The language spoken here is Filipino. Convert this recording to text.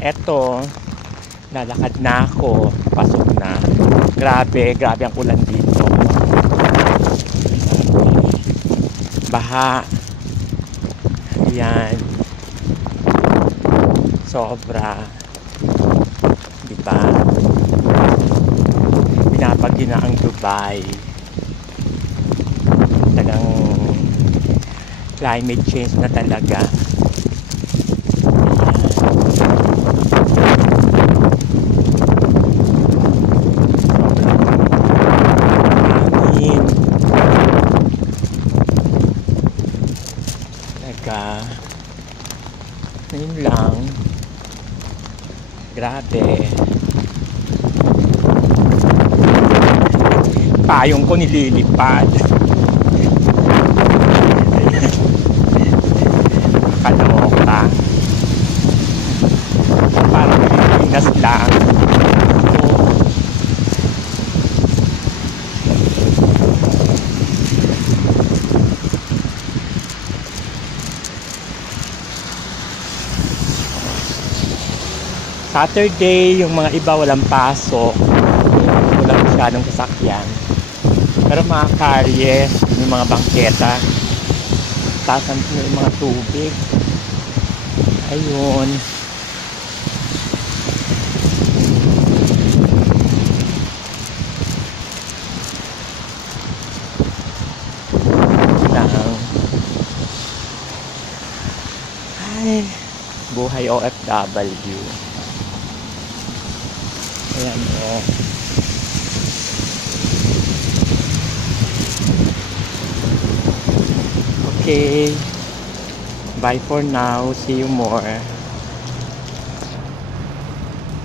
Eto, lalakad na ako. Pasok na. Grabe, grabe ang ulan dito. Baha. Ayan. Sobra. Diba? Binabagyo na ang Dubai. Talagang climate change na talaga. Hangin. Talaga. Yun lang. Grabe. Payong ko nililipad. Kaloka. Parang Pilipinas lang. Saturday, yung mga iba walang pasok. Walang masyadong sasakyan. Pero mga karye, yung mga bangketa, tasan yung mga tubig. Ayun. Lang. Ay, buhay OFW. Ayan o. Okay. Bye for now. See you more.